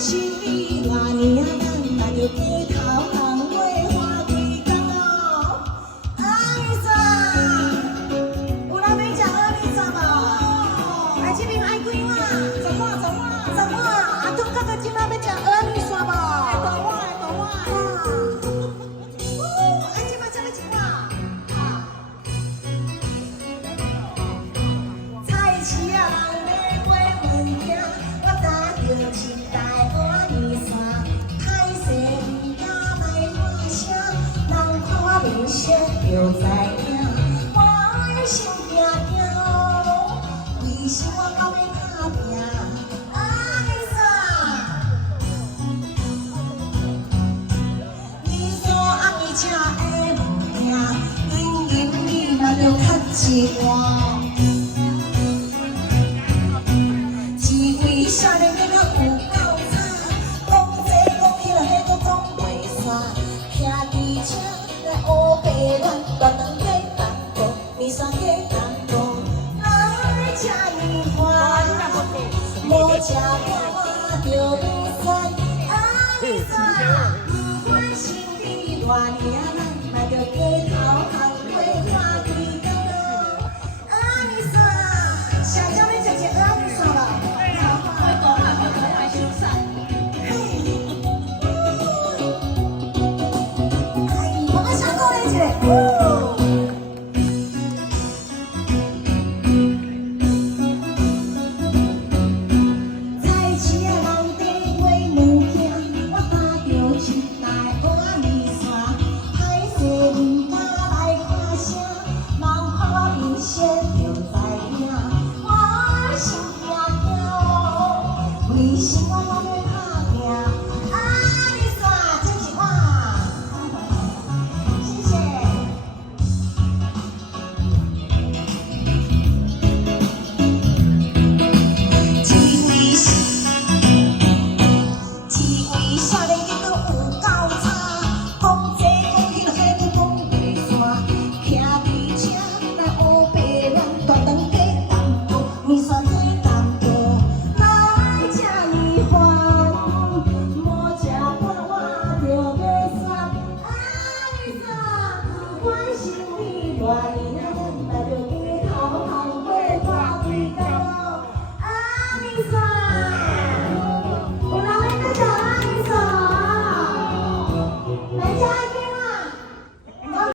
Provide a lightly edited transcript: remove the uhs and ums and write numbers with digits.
是你偌年啊，咱嘛着低头红花花开工哦。阿弥陀，有人要食阿弥陀无？来这边爱几碗？十碗。啊，中国个今仔要食阿弥陀无？大碗。啊，这摆才要一碗。菜市啊，人咧买物件，我搭着一台阿弥山，歹势唔敢来喊声，人看面色就知影，我的心惊惊哦，为什么到要打拼？阿弥陀，你说阿弥车的物件，银你嘛着较一碗。少年囡仔有够惨，讲这讲迄个迄个讲袂煞，骑机车来乌白乱，乱人过东路，面山过东路，哪遮尼烦？无食饭着要散，阿弥陀，不管心里偌年，咱嘛着低头红花花开工哦。阿弥陀，小姐要食一个阿弥陀无？为什么我要打拼？阿弥陀，这一碗，谢谢。一位少年囡仔有够差，讲这讲迄个讲袂煞，骑机车来乌白乱，大肠过东路，面山过东路。我心里乱。